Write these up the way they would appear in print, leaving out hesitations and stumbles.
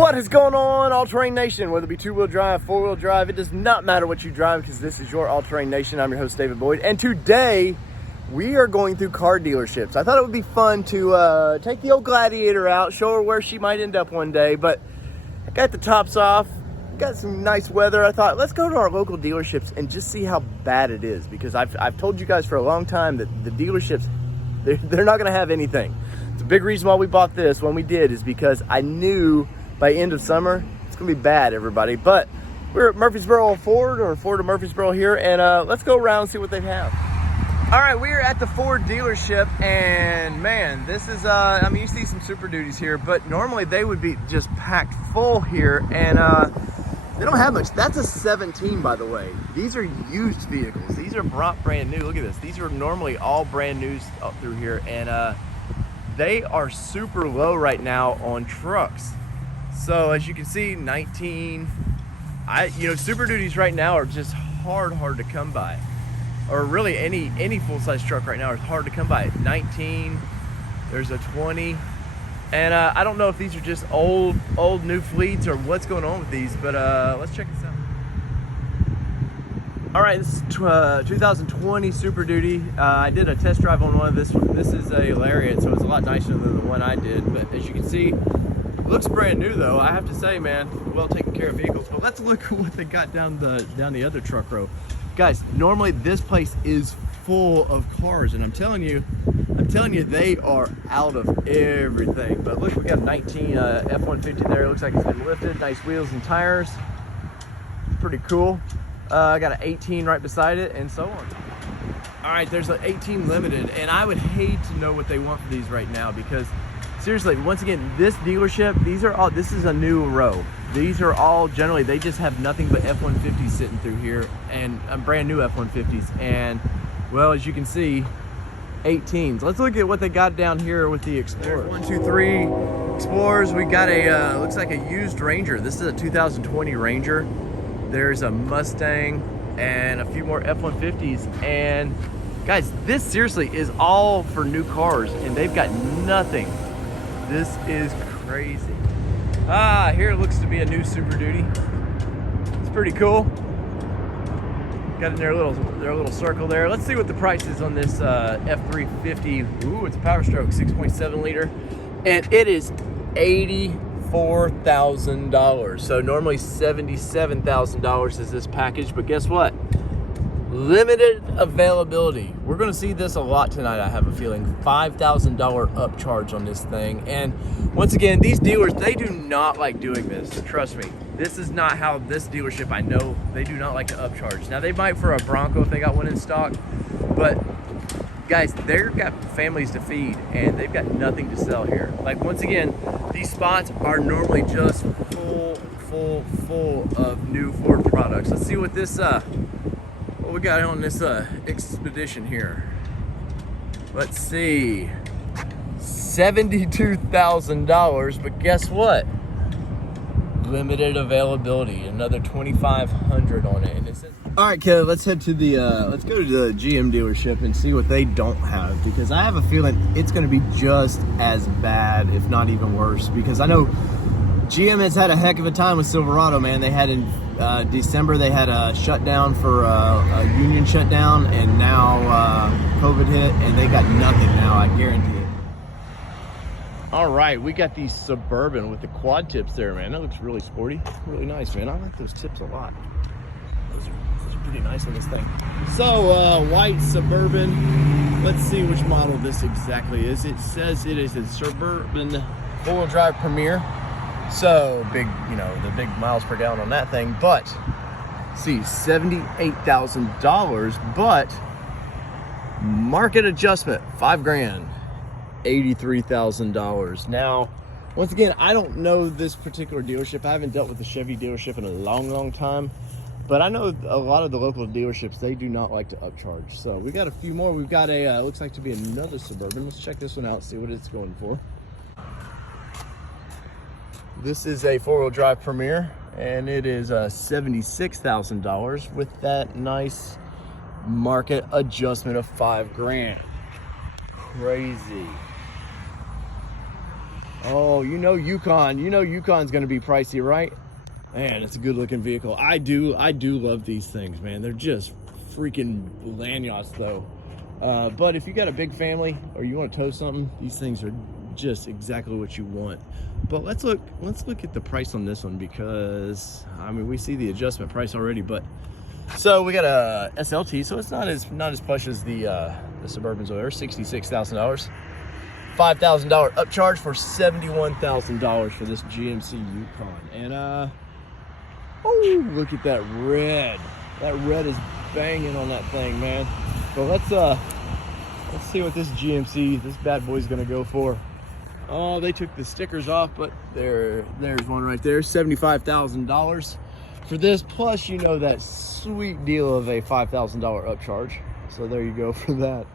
What is going on, All-Terrain Nation? Whether it be two-wheel drive, four-wheel drive, it does not matter what you drive because this is your All-Terrain Nation. I'm your host, David Boyd, and today we are going through car dealerships. I thought it would be fun to take the old Gladiator out, show her where she might end up one day, but I got the tops off, got some nice weather. I thought, let's go to our local dealerships and just see how bad it is, because I've told you guys for a long time that the dealerships, they're not gonna have anything. It's a big reason why we bought this when we did is because I knew by end of summer, it's gonna be bad, everybody. But we're at Murfreesboro Ford, or Ford of Murfreesboro here, and let's go around and see what they have. All right, we are at the Ford dealership, and man, this is, I mean, you see some Super Duties here, but normally they would be just packed full here, and they don't have much. That's a 17, by the way. These are used vehicles. These are brought brand new. Look at this. These are normally all brand new up through here, and they are super low right now on trucks. So as you can see, 19, Super Duties right now are just hard to come by. Or really any full-size truck right now is hard to come by. 19, there's a 20. And I don't know if these are just old new fleets or what's going on with these, but let's check this out. All right, this is 2020 Super Duty. I did a test drive on one of this. This is a Lariat, so it's a lot nicer than the one I did. But as you can see, looks brand new though, I have to say, man. Well taken care of vehicles. But let's look at what they got down the other truck row. Guys, normally this place is full of cars, and I'm telling you, they are out of everything. But look, we got a 19 F-150 there. It looks like it's been lifted. Nice wheels and tires. Pretty cool. I got an 18 right beside it, and so on. All right, there's an 18 Limited, and I would hate to know what they want for these right now, because seriously, once again, this dealership, this is a new row. These are all generally, they just have nothing but F-150s sitting through here, and brand new F-150s. And well, as you can see, 18s. Let's look at what they got down here with the Explorer. 1, 2, 3 Explorers. We got a, looks like a used Ranger. This is a 2020 Ranger. There's a Mustang and a few more F-150s. And guys, this seriously is all for new cars, and they've got nothing. This is crazy. Here it looks to be a new Super Duty. It's pretty cool. Got in their little circle there. Let's see what the price is on this F350. Ooh, it's a Power Stroke 6.7 liter, and it is $84,000. So normally $77,000 is this package, but guess what? Limited availability. We're going to see this a lot tonight, I have a feeling. $5,000 upcharge on this thing. And once again, these dealers, they do not like doing this. Trust me. This is not how this dealership, I know, they do not like to upcharge. Now, they might for a Bronco if they got one in stock, but guys, they've got families to feed, and they've got nothing to sell here. Like, once again, these spots are normally just full of new Ford products. Let's see what this, what we got on this Expedition here. Let's see, $72,000, but guess what? Limited availability, another $2,500 on it. And it says, all right, Kev, let's head to the let's go to the GM dealership and see what they don't have, because I have a feeling it's going to be just as bad, if not even worse, because I know GM has had a heck of a time with Silverado, man. They had in December, they had a shutdown for a union shutdown, and now COVID hit, and they got nothing now, I guarantee it. All right, we got these Suburban with the quad tips there, man. That looks really sporty, really nice, man. I like those tips a lot. Those are pretty nice on this thing. So, white Suburban. Let's see which model this exactly is. It says it is a Suburban four-wheel drive Premier. So big, the big miles per gallon on that thing. But see, $78,000, but market adjustment, $5,000. $83,000. Now, once again, I don't know this particular dealership. I haven't dealt with the Chevy dealership in a long time, but I know a lot of the local dealerships, they do not like to upcharge. So we got a few more. We've got a looks like to be another Suburban. Let's check this one out, see what it's going for. This is a four-wheel drive Premier, and it is $76,000 with that nice market adjustment of $5,000. Crazy. Oh, you know Yukon. You know Yukon's gonna be pricey, right? Man, it's a good looking vehicle. I do love these things, man. They're just freaking lanyards though. But if you got a big family or you want to tow something, these things are just exactly what you want. But let's look at the price on this one, because I mean we see the adjustment price already. But so we got a SLT, so it's not as plush as the Suburbans over there. $66,000, $5,000 upcharge for $71,000 for this GMC Yukon. And oh, look at that red. That red is banging on that thing, man. So let's see what this GMC, this bad boy's gonna go for. Oh, they took the stickers off, but there's one right there. $75,000 for this. Plus, you know, that sweet deal of a $5,000 upcharge. So there you go for that.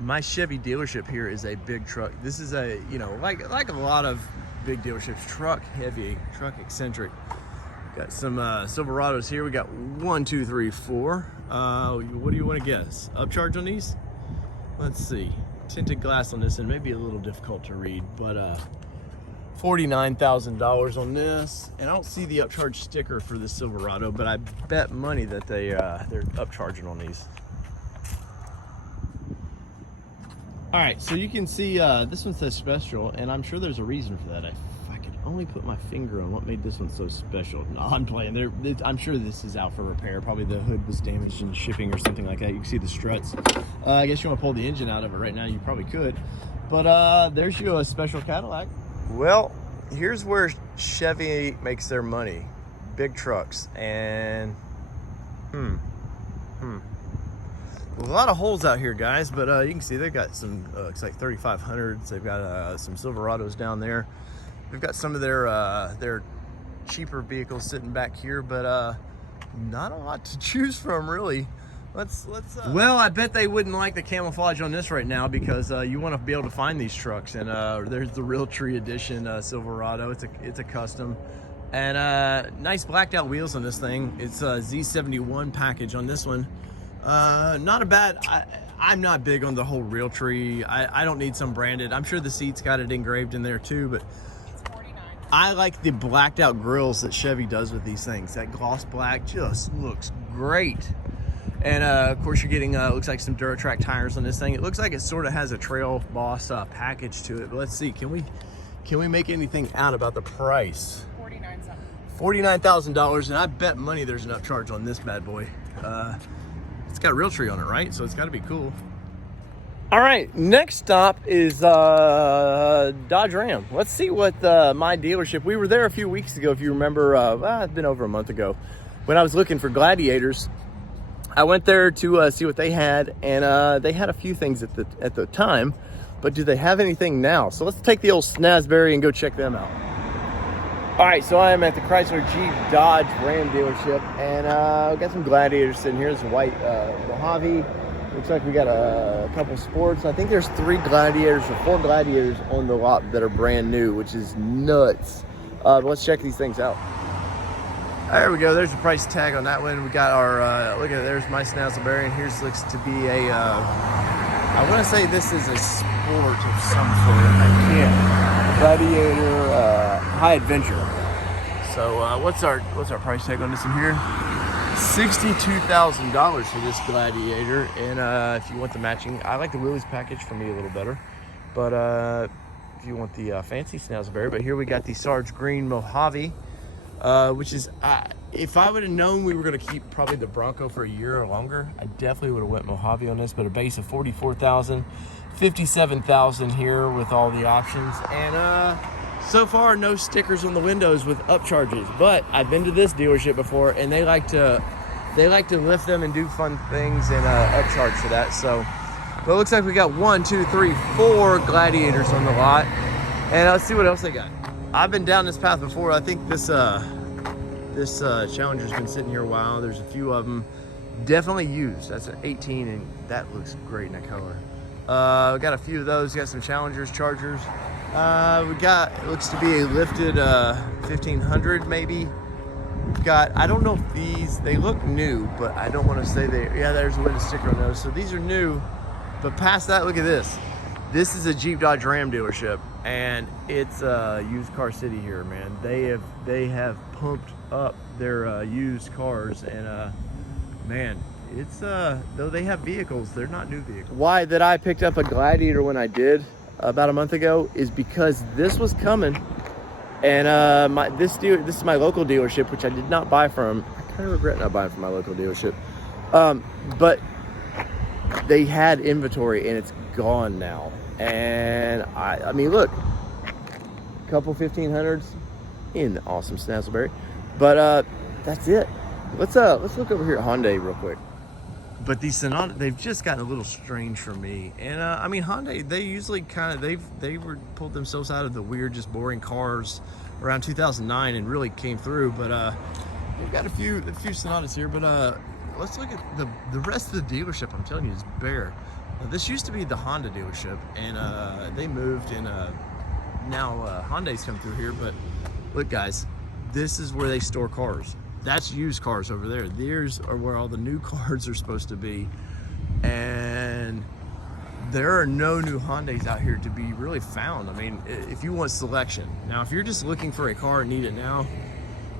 My Chevy dealership here is a big truck. This is a, you know, like a lot of big dealerships, truck heavy, truck eccentric. Got some Silverados here. We got 1, 2, 3, 4. What do you want to guess? Upcharge on these? Let's see. Tinted glass on this, and maybe a little difficult to read, but $49,000 on this. And I don't see the upcharge sticker for the Silverado, but I bet money that they're upcharging on these. All right, so you can see this one says special, and I'm sure there's a reason for that. If I could only put my finger on what made this one so special. No, I'm playing. I'm sure this is out for repair. Probably the hood was damaged in shipping or something like that. You can see the struts. I guess you want to pull the engine out of it right now. You probably could. But there's you a special Cadillac. Well, here's where Chevy makes their money. Big trucks. And a lot of holes out here, guys, but you can see they've got some looks like 3500s. They've got some Silverados down there. They've got some of their cheaper vehicles sitting back here, but not a lot to choose from, really. Well, I bet they wouldn't like the camouflage on this right now, because you want to be able to find these trucks. And there's the Realtree Edition Silverado. It's a custom, and nice blacked out wheels on this thing. It's a Z71 package on this one. Not a bad. I'm not big on the whole Realtree. I don't need some branded. I'm sure the seat's got it engraved in there too, but it's $49. I like the blacked out grills that Chevy does with these things. That gloss black just looks great. And of course you're getting looks like some Duratrack tires on this thing. It looks like it sort of has a Trail Boss package to it. But let's see, can we make anything out about the price? $49,000, and I bet money there's an upcharge on this bad boy. It's got Realtree on it, right? So it's got to be cool. All right, next stop is Dodge Ram. Let's see what my dealership. We were there a few weeks ago, if you remember. It's been over a month ago, when I was looking for Gladiators. I went there to see what they had, and they had a few things at the time, but do they have anything now? So let's take the old Snazberry and go check them out. All right, so I am at the Chrysler Jeep Dodge Ram dealership, and we got some Gladiators sitting here. There's a white Mojave. Looks like we got a couple sports. I think there's 3 Gladiators or 4 Gladiators on the lot that are brand new, which is nuts. But let's check these things out. There we go. There's the price tag on that one. We got our, look at it, there's my Snazzleberry, and here's looks to be a, I want to say this is a sport of some sort. I can't. Gladiator High Adventure. So what's our price tag on this one here? $62,000 for this Gladiator. And if you want the matching, I like the Willys package for me a little better. But if you want the fancy Snazzleberry, but here we got the Sarge Green Mojave. Which is, if I would have known we were going to keep probably the Bronco for a year or longer, I definitely would have went Mojave on this. But a base of $44,000, $57,000 here with all the options, and so far no stickers on the windows with upcharges. But I've been to this dealership before, and they like to lift them and do fun things and upcharge for that. So, but it looks like we got 1, 2, 3, 4 Gladiators on the lot, and let's see what else they got. I've been down this path before. I think this Challenger's been sitting here a while. There's a few of them, definitely used. That's an 18, and that looks great in that color. We got a few of those. Got some Challengers, Chargers. We got, it looks to be a lifted 1500 maybe. We've got, I don't know if these, they look new, but I don't want to say they. Yeah, there's a window sticker on those. So these are new, but past that, look at this. This is a Jeep Dodge Ram dealership. and it's used car city here, man. They have pumped up their used cars, and man, it's though they have vehicles, they're not new vehicles. Why that I picked up a Gladiator when I did about a month ago is because this was coming, and this is my local dealership, which I did not buy from. I kind of regret not buying from my local dealership, but they had inventory and it's gone now. And I mean, look, a couple 1500s in awesome Snazzleberry, but that's it. Let's look over here at Hyundai real quick. But these Sonata, they've just gotten a little strange for me. And I mean, Hyundai, they usually kind of they pulled themselves out of the weird, just boring cars around 2009 and really came through. But they've got a few Sonatas here. But let's look at the rest of the dealership. I'm telling you, is bare. This used to be the Honda dealership, and they moved, and now Hyundai's come through here. But look, guys, this is where they store cars. That's used cars over there. These are where all the new cars are supposed to be, and there are no new Hyundais out here to be really found. I mean, if you want selection. Now, if you're just looking for a car and need it now,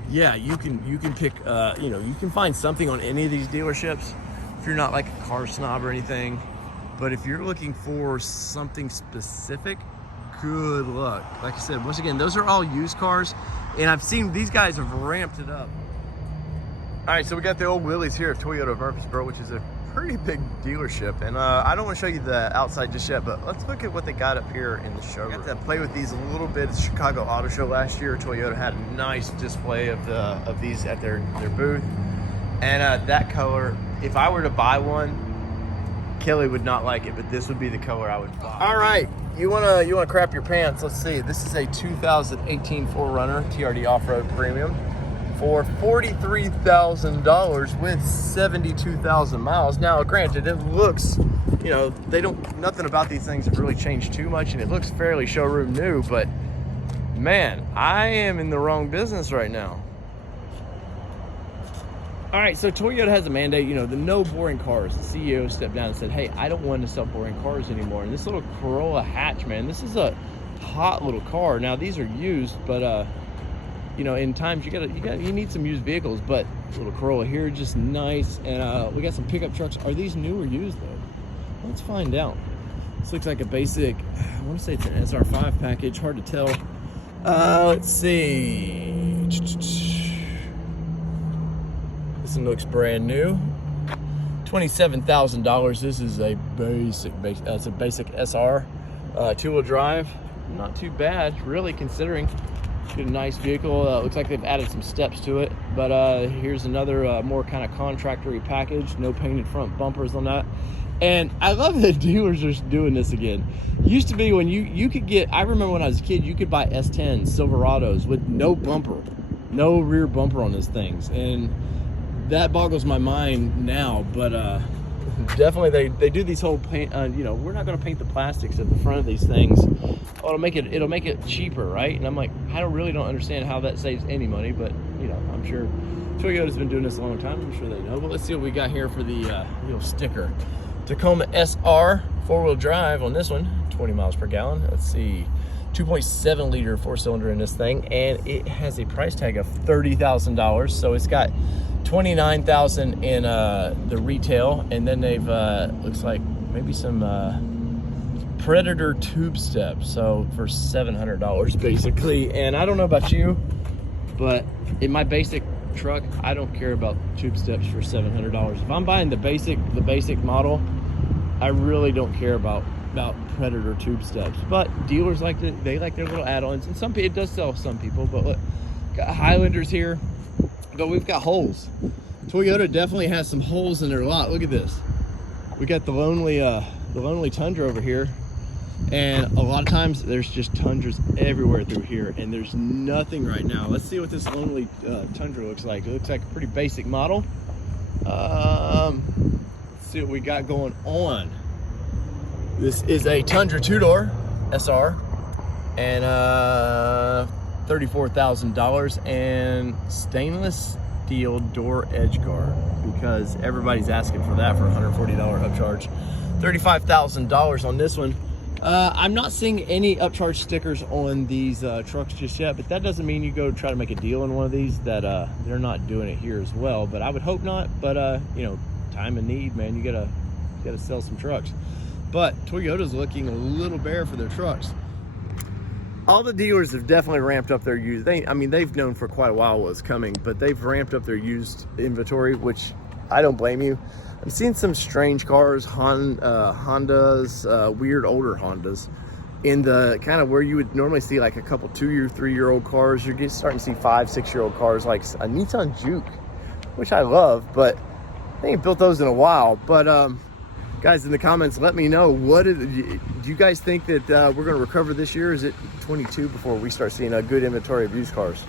yeah, you can pick, you know, you can find something on any of these dealerships if you're not like a car snob or anything. But if you're looking for something specific, good luck. Like I said, once again, those are all used cars, and I've seen these guys have ramped it up. All right, so we got the old Willys here at Toyota Murfreesboro, which is a pretty big dealership. And I don't want to show you the outside just yet, but let's look at what they got up here in the showroom. I got to play with these a little bit at the Chicago Auto Show last year. Toyota had a nice display of these at their booth. And that color, if I were to buy one, Kelly would not like it, but this would be the color I would buy. All right, you wanna crap your pants? Let's see. This is a 2018 4Runner TRD Off-Road Premium for $43,000 with 72,000 miles. Now, granted, it looks, you know, nothing about these things have really changed too much, and it looks fairly showroom new. But man, I am in the wrong business right now. All right, so Toyota has a mandate, you know, the no boring cars. The CEO stepped down and said, hey, I don't want to sell boring cars anymore. And this little Corolla hatch, man, this is a hot little car. Now, these are used, but you know, in times you need some used vehicles. But little Corolla here, just nice. And we got some pickup trucks. Are these new or used though? Let's find out. This looks like a basic, I want to say it's an SR5 package. Hard to tell. Let's see. This one looks brand new. $27,000. This is a it's a basic SR, two-wheel drive. Not too bad, really, considering. Get a nice vehicle. Looks like they've added some steps to it. But here's another more kind of contractory package. No painted front bumpers on that. And I love that dealers are doing this again. Used to be when you could get, I remember when I was a kid, you could buy S10 Silverados with no bumper, no rear bumper on those things. And that boggles my mind now, but definitely they do these whole paint. You know, we're not going to paint the plastics at the front of these things. Oh, it'll make it cheaper, right? And I'm like, I really don't understand how that saves any money, but you know, I'm sure Toyota's been doing this a long time. I'm sure they know. But let's see what we got here for the little sticker. Tacoma SR 4-wheel drive on this one, 20 miles per gallon. Let's see. 2.7 liter 4-cylinder in this thing, and it has a price tag of $30,000. So it's got $29,000 in the retail, and then they've looks like maybe some Predator tube steps, so for $700 basically. And I don't know about you, but in my basic truck, I don't care about tube steps for $700. If I'm buying the basic model, I really don't care about Predator tube steps. But dealers like their little add-ons, and it does sell some people. But look, got Highlanders here, but we've got holes. Toyota definitely has some holes in their lot. Look at this. We got the lonely Tundra over here, and a lot of times there's just Tundras everywhere through here, and there's nothing right now. Let's see what this lonely Tundra looks like. It looks like a pretty basic model. Let's see what we got going on. This is a Tundra 2-door SR, and $34,000, and stainless steel door edge guard, because everybody's asking for that for a $140 upcharge. $35,000 on this one. I'm not seeing any upcharge stickers on these trucks just yet, but that doesn't mean you go try to make a deal on one of these that they're not doing it here as well. But I would hope not. But you know, time and need, man. You gotta sell some trucks. But Toyota's looking a little bare for their trucks. All the dealers have definitely ramped up their used. I mean, they've known for quite a while what was coming, but they've ramped up their used inventory, which I don't blame you. I'm seeing some strange cars, Hondas, weird older Hondas, in the kind of where you would normally see like a couple 2-year, 3-year-old cars. You're starting to see 5-6-year-old cars, like a Nissan Juke, which I love, but they ain't built those in a while. But guys, in the comments, let me know, do you guys think that we're going to recover this year? Is it 22 before we start seeing a good inventory of used cars?